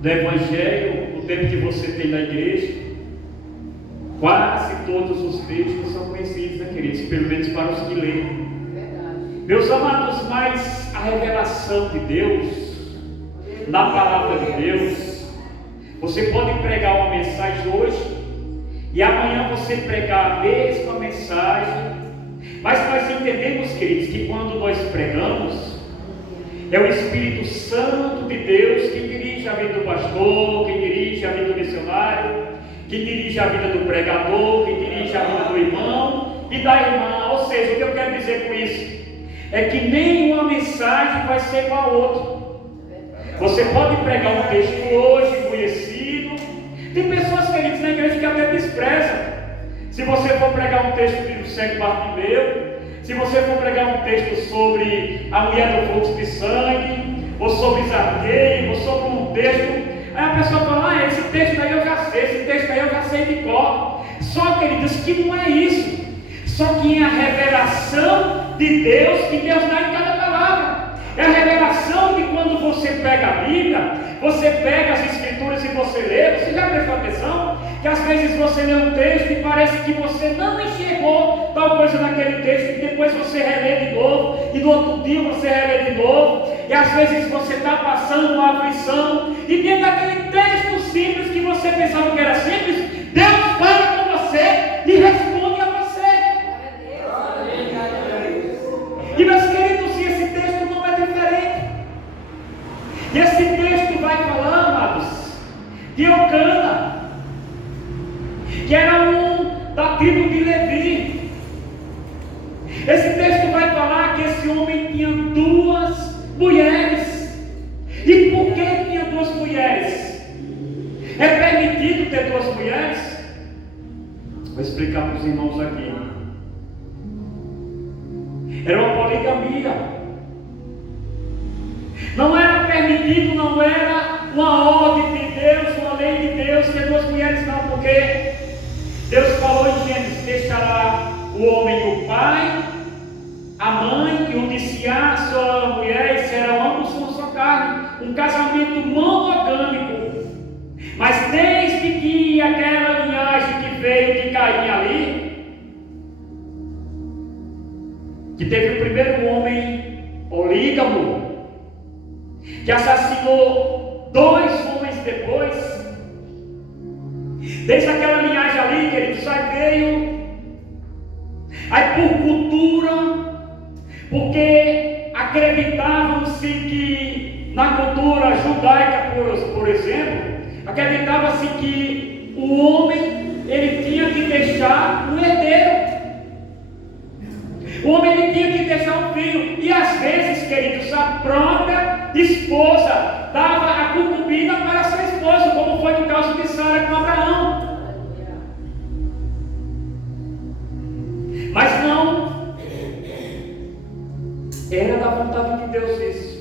do Evangelho, o tempo que você tem na igreja, quase todos os textos são conhecidos, né, queridos? Pelo menos para os que leem. Meus amados, mas a revelação de Deus, na palavra de Deus, você pode pregar uma mensagem hoje, e amanhã você pregar a mesma mensagem, mas nós entendemos, queridos, que quando nós pregamos, é o Espírito Santo de Deus que dirige a vida do pastor, que dirige a vida do missionário, que dirige a vida do pregador, que dirige a vida do irmão e da irmã. Ou seja, o que eu quero dizer com isso é que nenhuma mensagem vai ser igual a outra. Você pode pregar um texto hoje conhecido. Tem pessoas, queridos, na igreja que até desprezam. Se você for pregar um texto do cego Bartimeu, se você for pregar um texto sobre a mulher do fluxo de sangue, ou sobre Zaqueu, ou sobre um texto, aí a pessoa fala, esse texto aí eu já sei, esse texto aí eu já sei de cor. Só, queridos, que não é isso. Só que é a revelação de Deus que Deus dá em cada palavra. É a revelação de quando você pega a Bíblia, você pega as Escrituras e você lê. Você já prestou atenção? Que às vezes você lê um texto e parece que você não enxergou tal coisa naquele texto, e depois você relê de novo, e no outro dia você relê de novo, e às vezes você está passando uma aflição, e dentro daquele texto simples que você pensava que era simples, Deus fala com você e responde a você. E meus queridos, esse texto não é diferente. E esse texto vai falar, amados, de Eucana, que era um da tribo de Levi. Esse texto vai falar que esse homem tinha duas mulheres. E por que tinha duas mulheres? É permitido ter duas mulheres? Vou explicar para os irmãos aqui. Era uma poligamia. Não era permitido, não era uma ordem de Deus, uma lei de Deus, ter duas mulheres, não, porque Deus falou em Gênesis: deixará o homem o pai, a mãe, e unir-se-á sua mulher, e serão ambos uma só carne. Um casamento monogâmico. Mas desde que aquela linhagem que veio de Caim ali, que teve o primeiro homem polígamo, que assassinou 2 homens depois, desde aquela linhagem ali, queridos, aí veio, aí por cultura, porque acreditavam-se que na cultura judaica, por exemplo, acreditava-se que o homem, ele tinha que deixar um herdeiro. O homem, ele tinha que deixar um filho. E às vezes, queridos, a própria esposa dava a concubina para sua esposa, como foi no caso de Sara com Abraão. Mas não era da vontade de Deus isso.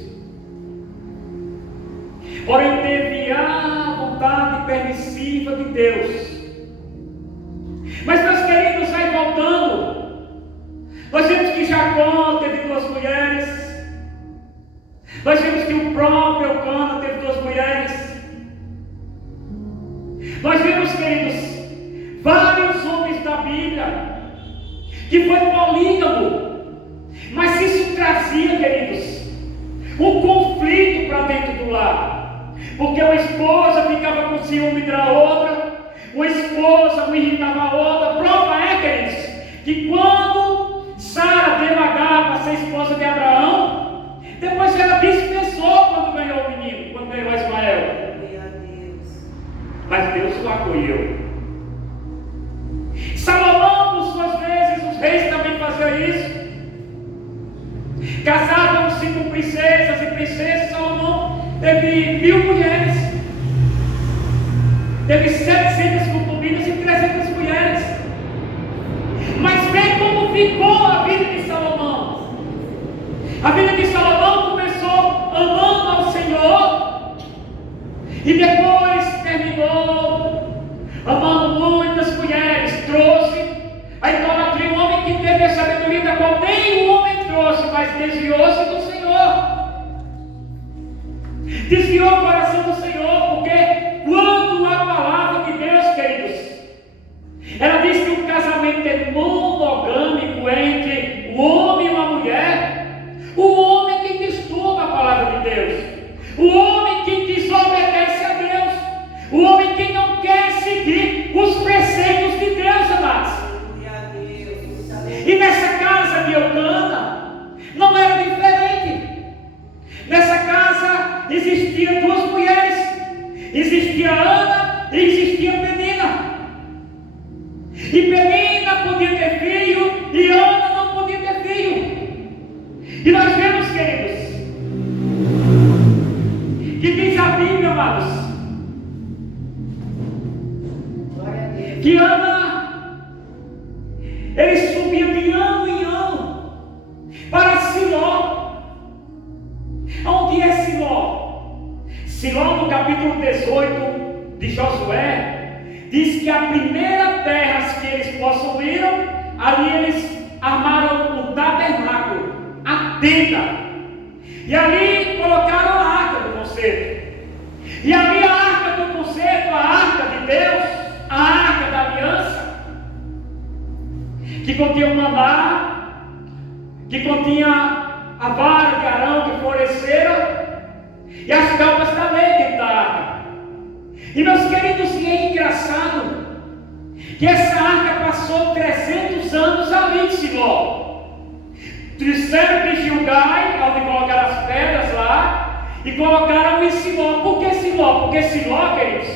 Porém, teve a vontade permissiva de Deus. Mas, meus queridos, aí voltando, nós vemos que Jacó teve 2 mulheres. Nós vemos que o próprio Eucana teve 2 mulheres. Nós vemos, queridos, vários homens da Bíblia que foi polígamo. Mas isso trazia, queridos, um conflito para dentro do lar. Porque uma esposa ficava com ciúme da outra, uma esposa não irritava a outra. Prova é, queridos, que quando Sara deu Agar para ser esposa de Abraão, depois ela dispensou quando ganhou o menino, quando ganhou Ismael. Mas Deus o acolheu. Salomão, por suas vezes, os reis também faziam isso. Casavam-se com princesas e princesas. Salomão teve 1000 mulheres, teve 700 concubinas e 300 mulheres. Mas vem como ficou a vida de Salomão. A vida de Salomão começou amando ao Senhor, e depois terminou amando muitas mulheres. Trouxe a idolatria. Um homem que teve a sabedoria da qual nenhum homem trouxe, mas desviou-se do Senhor. desviou o coração do Senhor, porque quando a palavra de Deus, queridos, ela diz que o casamento é monogâmico entre o homem e uma mulher, o homem que disturba a palavra de Deus, o homem que desobedece a Deus, o homem que não quer seguir os preceitos de Deus, amados. E nessa casa de Eucana não era diferente. Nessa casa existiam duas mulheres, existia Ana e existia Penina. E Penina podia ter filho e Ana não podia ter filho. E nós vemos, queridos, que diz a Bíblia, amados, que Ana, ele subia de ano em ano para Siló. Onde é Siló? Siló, no capítulo 18 de Josué, diz que a primeira terra que eles possuíram, ali eles armaram o tabernáculo, a tenda, e ali colocaram a arca do concerto. E ali a arca do concerto, a arca de Deus, a arca da aliança, que continha o maná, que continha a vara de Arão que florescera, e as capas da lei dentro da arca. E meus queridos, e é engraçado que essa arca passou 300 anos ali em Siló. Trouxeram de Gilgai, onde colocaram as pedras lá, e colocaram em Siló. Por que Siló? Porque Siló, queridos,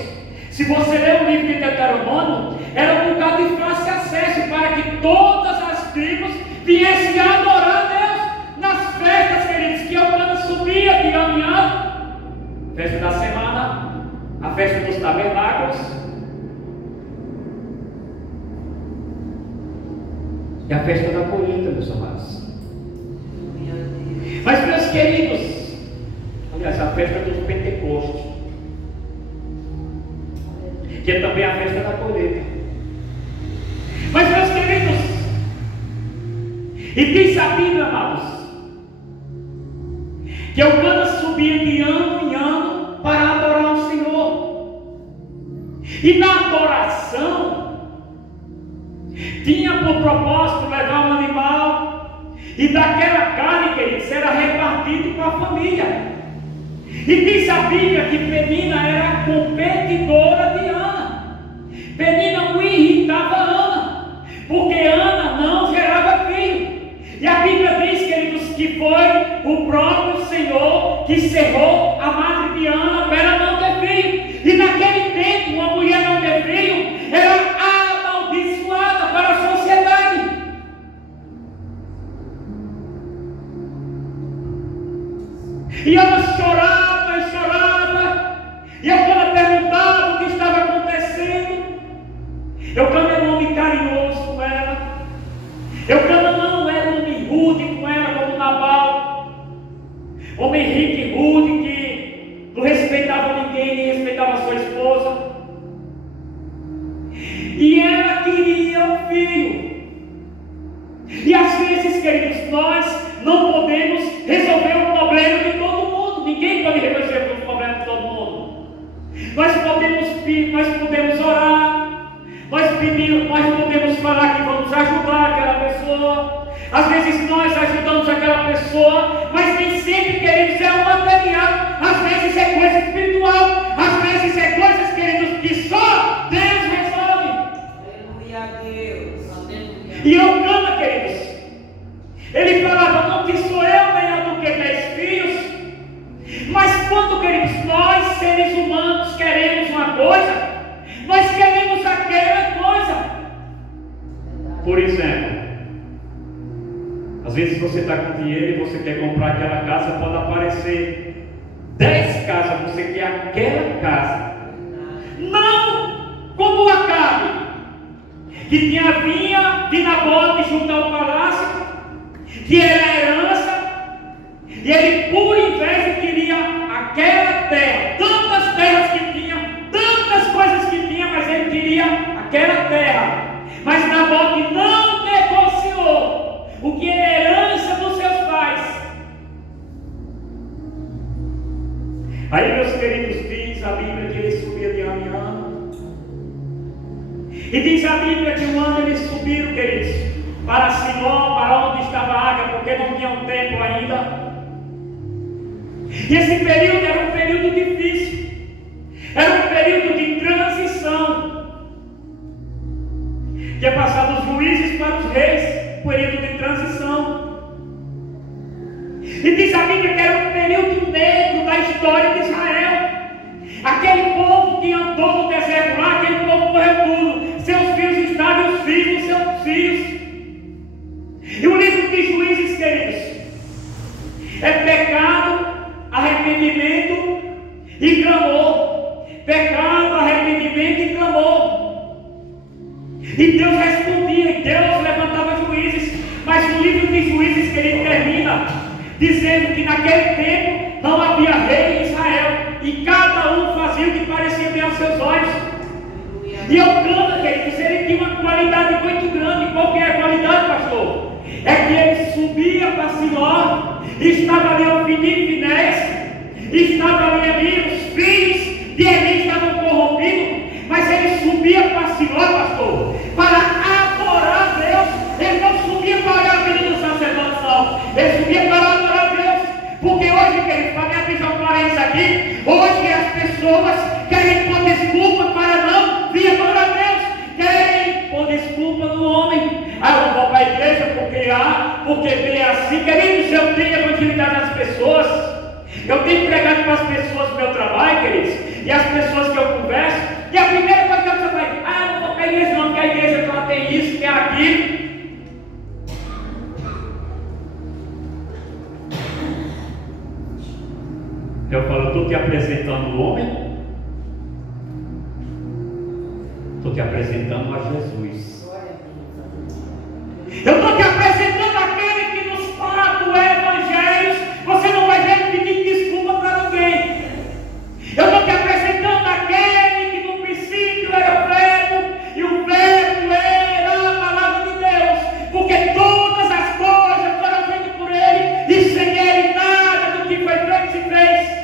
se você ler o livro de Deuteronômio, era um lugar de fácil acesso para que todas as tribos viessem a adorar a Deus nas festas, queridos, que Eucana subia de ano em ano. Festa da semana, a festa dos tabernáculos e a festa da colheita, meus amados. Mas, meus queridos, aliás, a festa do Pentecostes, que é também a festa da colheita. Mas, meus queridos, e diz a Bíblia, amados, que Eucana subia de ano em ano para adorar o Senhor. E na adoração tinha por propósito levar um animal, e daquela carne, queridos, era repartido com a família. E diz a Bíblia que Penina era a competidora de Ana. Penina não irritava Ana, porque Ana não gerava filho. E a Bíblia diz, queridos, que foi o próprio Senhor que cerrou a madre de Ana para ela não ter filho. E naquele tempo, uma mulher não ter filho era amaldiçoada para a sociedade. E ela chorava e chorava, e Eucana perguntava o que estava acontecendo. Eucana era um homem carinhoso com ela. Eucana não era um homem rude com ela como Nabal, homem rico e rude que não respeitava ninguém, nem respeitava sua esposa. E ela queria um filho. E às vezes, queridos, nós não podemos resolver o problema de todo mundo. Ninguém pode resolver o problema de todo mundo. Nós podemos orar, nós podemos falar que vamos ajudar aquela pessoa. Às vezes nós ajudamos aquela pessoa, mas nem sempre, queridos, é o material. Às vezes é coisa espiritual, às vezes é coisas, queridos, que só Deus resolve. Aleluia a Deus. E Eucana, queridos, ele falava: não que sou eu melhor do que 10 filhos. Mas quando, queridos, nós seres humanos queremos uma coisa, nós queremos aquela coisa. Por exemplo, às vezes você está com dinheiro e você quer comprar aquela casa, pode aparecer 10 casas, você quer aquela casa. Não como Acabe, que tinha a vinha de Nabote junto ao palácio, que era a herança, e ele por inveja queria aquela terra, tantas terras que tinha, tantas coisas que tinha, mas ele queria aquela terra. Mas Nabote não negociou o que é herança dos seus pais. Aí meus queridos, diz a Bíblia que ele subia de ano em ano. E diz a Bíblia que um ano eles subiram, queridos, para Siló, para onde estava a água, porque não tinha um templo ainda. E esse período era um período difícil. Era um período de transição. Que é passar dos juízes para os reis, período de transição. E diz a Bíblia que era um período negro da história de Israel. Aquele povo que andou no deserto lá, aquele povo morreu tudo. Seus filhos estavam, os filhos dos seus filhos. E o livro de Juízes, queridos, é pecado, arrependimento e clamor. Pecado, arrependimento e clamor. E Deus respondia, e Deus levantava juízes. Mas o livro de Juízes, que ele termina dizendo que naquele tempo não havia rei em Israel, e cada um fazia o que parecia bem aos seus olhos. E Eucana, queridos, ele tinha uma qualidade muito grande. Qual que é a qualidade, pastor? É que ele subia para Siló, estava ali Ofni e Finéias, estava ali Eli, os filhos de Eli estavam corrompidos, mas ele subia para Siló, pastor, para adorar a Deus. Ele não subia para olhar a vida do sacerdote, não. Ele subia para adorar a Deus. Porque hoje, querido, para me abrir um parênteses aqui, hoje as pessoas querem pôr desculpa para não vir adorar a Deus, querem pôr desculpa no homem. Eu não vou para a igreja porque A, porque B é assim. Queridos, eu tenho evangelizado as pessoas, eu tenho pregado para as pessoas do meu trabalho, queridos, e as pessoas que eu converso, e a primeira coisa que eu falo, eu não vou para a igreja não, porque a igreja lá tem isso, tem aquilo. Eu falo, estou te apresentando o homem, estou te apresentando a Jesus. Eu estou te apresentando aquele que nos fala do Evangelho. Você não vai ver pedir desculpa para ninguém. Eu estou te apresentando aquele que no princípio era o Verbo, e o Verbo era a palavra de Deus, porque todas as coisas foram feitas por Ele, e sem Ele nada do que foi feito se fez.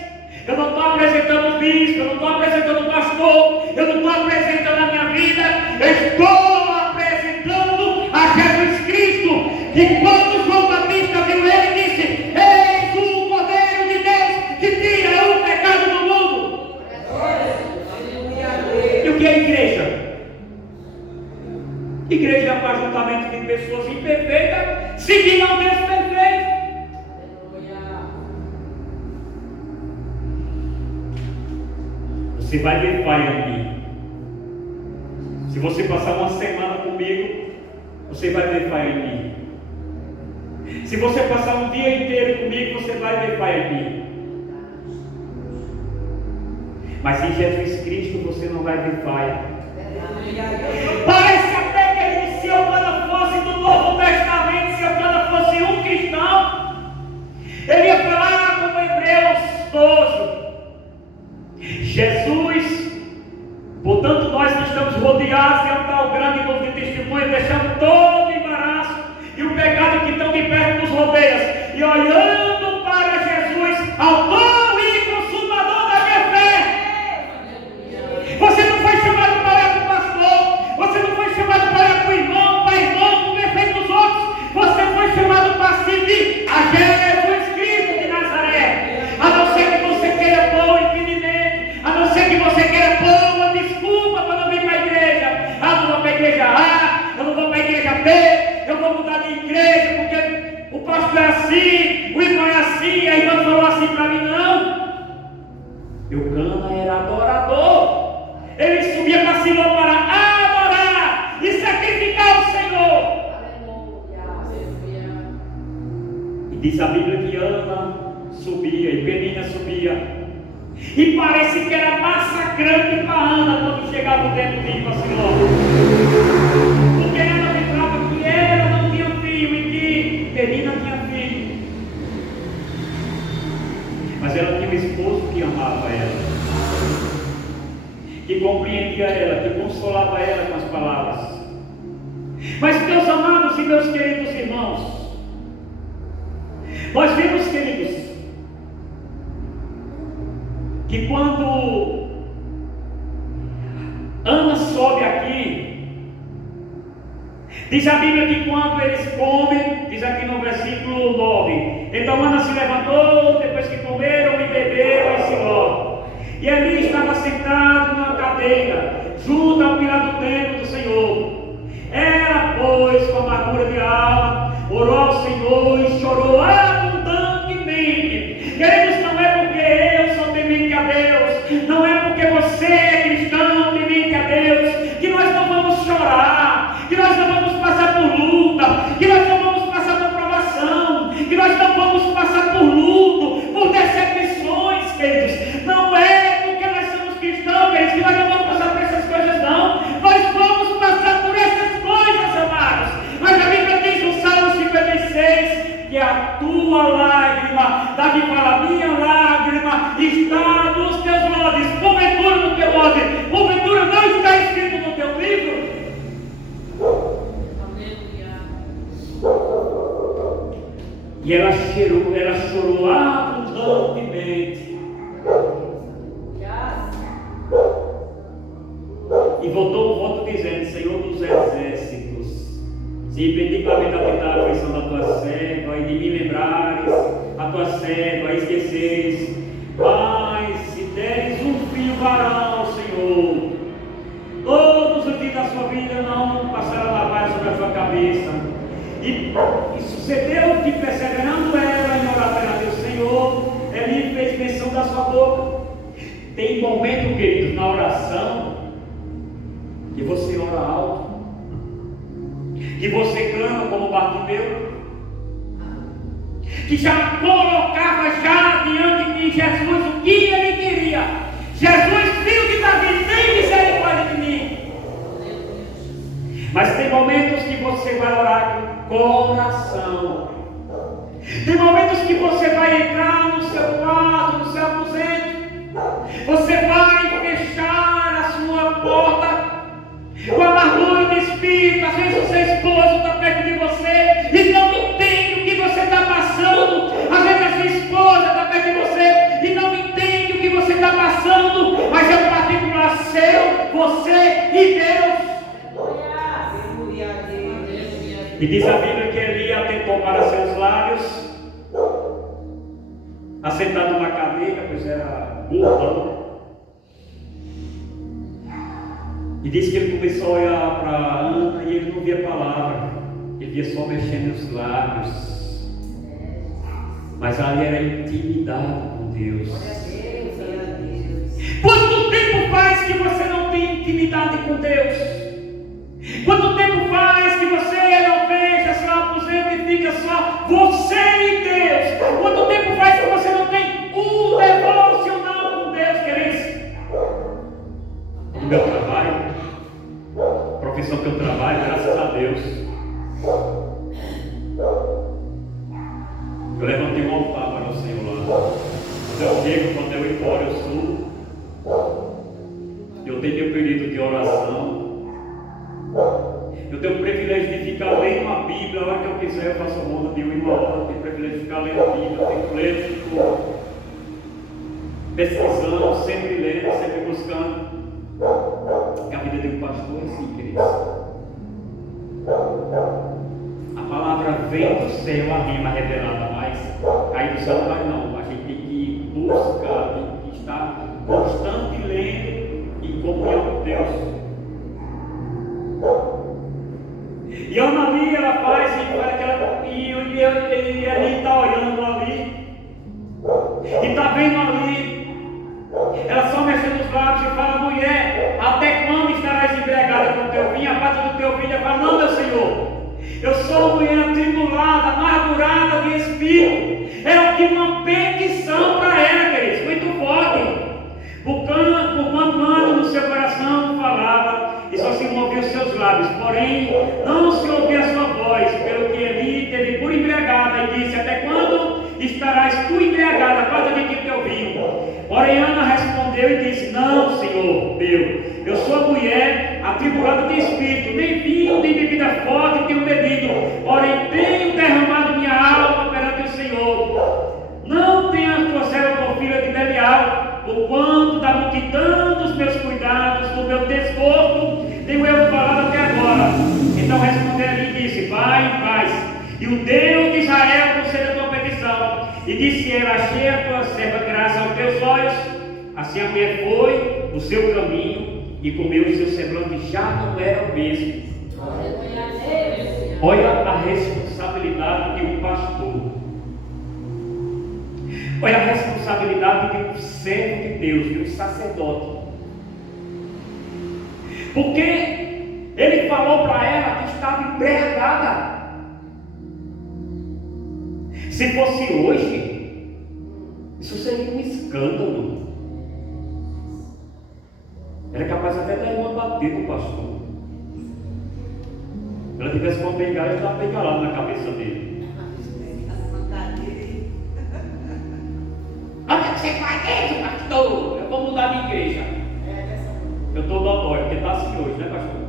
Eu não estou apresentando o bispo, eu não estou apresentando o pastor, eu não estou apresentando a minha vida, eu estou apresentando a Jesus Cristo, que quando João Batista viu ele, disse: eis o Cordeiro de Deus que tira o pecado do mundo. E o que é igreja? Igreja é um ajuntamento de pessoas imperfeitas seguindo ao Deus perfeito. Você vai ver Pai em mim. Se você passar uma semana comigo, você vai ver Pai em mim. Se você passar um dia inteiro comigo, você vai ver Pai em mim. Mas em Jesus Cristo você não vai ver Pai. Parece até que ele disse: se eu fosse do Novo Testamento, se eu fosse um cristão, ele ia falar como Hebreus 12. Jesus, portanto, nós que estamos rodeados de um tal grande número de testemunhas, deixando todo o embaraço e o pecado que tão de perto nos rodeia, e olhando para Jesus, autor e consumador da minha fé. Você não foi chamado para olhar para o pastor, você não foi chamado para olhar para o irmão, para irmão, para o defeito dos outros, você foi chamado para seguir a Jesus Cristo de Nazaré. A não ser que você queira pôr o impedimento, a não ser que você queira pôr uma desculpa para não vir para a igreja. Eu não vou para a igreja A, eu não vou para a igreja B, eu vou mudar de igreja porque o pastor é assim, o irmão é assim, a irmã falou assim para mim. Não. Eucana era adorador. Ele subia para Siló para adorar e sacrificar o Senhor. E diz a Bíblia que Ana subia e Penina subia, e parece que era massacrante para Ana quando chegava o tempo de ir para Siló, porque ela lembrava que ela não tinha filho e que Penina tinha filho, mas ela tinha um esposo que amava ela, que compreendia ela, que consolava ela com as palavras. Mas, meus amados e meus queridos irmãos, nós vemos, queridos, que quando Ana sobe aqui, diz a Bíblia que quando eles comem, diz aqui no versículo 9, então Ana se levantou depois que comeram e beberam em Siló, e ali estava sentado numa cadeira, junto ao pilar do templo do Senhor. Ela, pois, com amargura de alma, orou ao Senhor e chorou abundantemente. Queridos, não é porque eu sou temente a Deus, não é porque você é cristão temente a Deus, que nós não vamos chorar, que nós não vamos passar por luta, que nós não vamos passar por provação, que nós não vamos passar por luto, por decepções, queridos. Não é porque nós somos cristãos, queridos, que nós não vamos passar por essas coisas, não. Nós vamos passar por essas coisas, amados. Mas a Bíblia diz no Salmo 56 que a tua lágrima, Davi fala, minha lágrima está nos teus odres, porventura no teu odre, porventura não está escrito no teu livro. E ela chorou abundantemente. E voltou o voto dizendo, Senhor dos exércitos, se benignamente atendar a aflição da tua serva, e de me lembrares a tua serva, e esqueceres, mas se deres um filho varão, Senhor, todos os dias da sua vida não passará navalha sobre a sua cabeça. E sucedeu que, perseverando ela em orar perante o Senhor, ele fez menção da sua boca. Tem momento, queridos, na oração, que você ora alto, que você clama como Bartimeu, que já colocava já diante de Jesus o que ele queria. Jesus, filho de Davi, tem misericórdia de mim. Mas tem momentos que você vai orar com coração. Tem momentos que você vai entrar no seu quarto, no seu aposento, você vai fechar a sua porta com amargura de espírito. Às vezes o seu esposo está perto de você e não entende o que você está passando. Às vezes a sua esposa está perto de você e não entende o que você está passando. Mas é um particular seu, você e Deus. E diz a Bíblia que Eli atentou para seus lábios, assentado na cadeira, pois era gordão. E diz que ele começou a olhar para Ana e ele não via palavra, ele via só mexendo os lábios. Mas ali era intimidade com Deus. Quanto tempo faz que você não tem intimidade com Deus? Quanto tempo faz que você não fecha seu aposento e fica só você e Deus? Quanto tempo faz que você não tem um devocional com Deus, queridos? No meu trabalho, profissão que eu trabalho, graças a Deus, eu levantei um altar para o Senhor lá. Quando eu chego, quando eu ir embora, eu subo. Eu tenho meu período de oração. Eu tenho o privilégio de ficar lendo a Bíblia. A hora que eu quiser, eu faço uma onda de 1 hora. Eu tenho o privilégio de ficar lendo a Bíblia. Eu tenho o privilégio de ficar pesquisando, sempre lendo, sempre buscando. E a vida de um pastor é assim, queridos. A palavra vem do céu, a rima revelada, mas aí do céu não vai não. A gente tem que buscar, tem que estar constante lendo em comunhão com Deus. E Ana ali, ela faz aquela, e ele está olhando ali, e está vendo ali, ela só mexendo os lábios e fala, mulher, até quando estarás embriagada com o teu vinho? A parte do teu vinho, ela fala, não, meu Senhor, eu sou uma mulher atribulada, amargurada de espírito. Era uma petição para ela, queridos, muito forte. Por quando no seu coração falava, e só se movia os seus lábios, porém não se ouvia a sua voz, pelo que Eli teve por embriagada e disse, até quando estarás tu embriagada? Aparta-te de teu vinho. Porém Ana respondeu e disse, não, Senhor meu, eu sou mulher atribulada de espírito, nem vinho nem bebida forte tenho bebido, porém tenho derramado minha alma perante o Senhor. Não tenha tua serva por filha de Belial. o quanto da multidão dos meus cuidados, do meu desgosto, tenho eu falado até agora. Então respondeu e disse: vai em paz, e o Deus de Israel conceda a tua petição. E disse ela: achei a tua serva graça aos teus olhos. Assim a mulher foi o seu caminho e comeu, o seu semblante já não era o mesmo. Olha a responsabilidade de um pastor. Olha a responsabilidade de um servo de Deus, de um sacerdote. Porque ele falou para ela que estava embriagada. Se fosse hoje, isso seria um escândalo. Era capaz até da irmã bater no pastor. Se ela tivesse uma bengala, ela estava bengalada na cabeça dele. Onde é que você vai dentro, pastor? Eu vou mudar de igreja. Eu estou dodói, porque está assim hoje, né, pastor?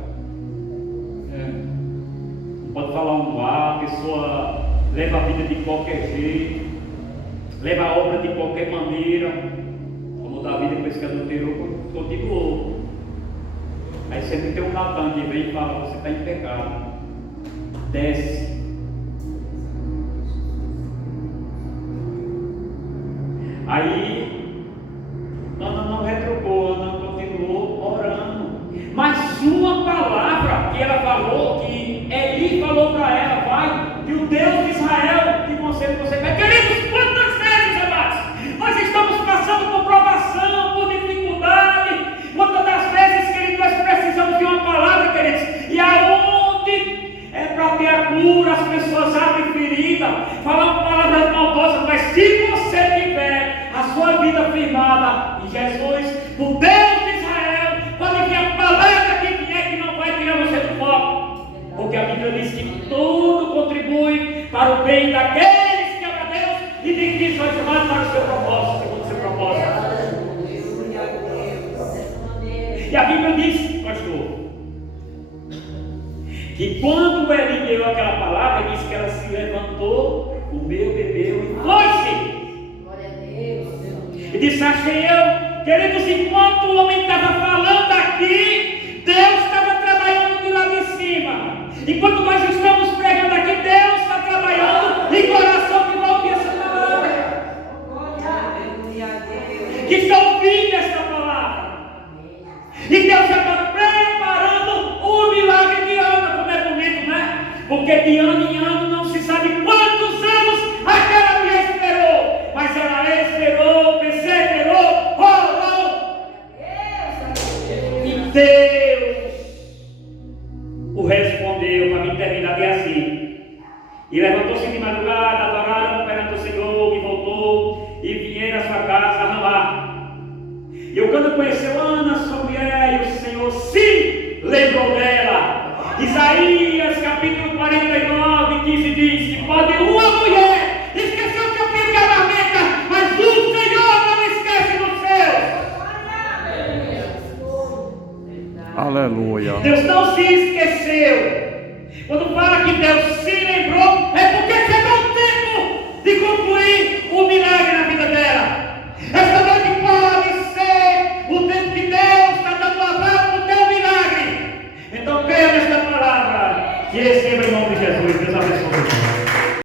Não pode falar um ar, a pessoa leva a vida de qualquer jeito, leva a obra de qualquer maneira. Como Davi, depois que adulterou, continuou. Aí sempre tem um Natan que vem e fala: você está em pecado, desce. Aí Ana não retrucou, Ana continuou orando. Mas uma palavra que ela falou, que Eli falou para ela: vai, que o Deus de Israel te concede você. Queridos, quantas vezes, amados, nós estamos passando por provação, por dificuldade. Quantas das vezes, queridos, nós precisamos de uma palavra, queridos, e aonde é para ter a cura, as pessoas abrem ferida, falam palavras maldosas. Mas se você tiver a sua vida firmada em Jesus, o Deus de Israel, pode vir a palavra que vier, que não vai tirar você do foco. Porque a Bíblia diz que tudo contribui para o bem daqueles que amam a Deus e de que são chamados para o seu propósito, segundo o seu propósito. E a Bíblia diz, pastor, que quando ele deu aquela palavra, diz que ela se levantou, comeu, bebeu e foi-se. E disse: achei eu, queridos, enquanto o homem estava falando aqui, Deus estava trabalhando de lá de cima. Enquanto nós estamos pregando aqui, Deus está trabalhando em coração que vai ouvir essa palavra, que está ouvindo essa palavra. E Deus já está preparando o milagre de Ana. Como é bonito, né? Porque de ano em ano não se sabe quantos anos aquela mulher esperou, mas ela esperou, perseverou, orou, e Deus o respondeu. Para mim terminar de assim: e levantou-se de madrugada, adoraram perante o Senhor, e voltou, e vieram à sua casa a Ramá. E o quando conheceu Ana, sua mulher, e o Senhor se lembrou dela. Isaías capítulo 49, 15 diz que pode uma mulher esquecer o seu filho que amamenta, mas o Senhor não esquece dos seus. Aleluia. Deus não se esqueceu. Quando fala que Deus se lembrou, é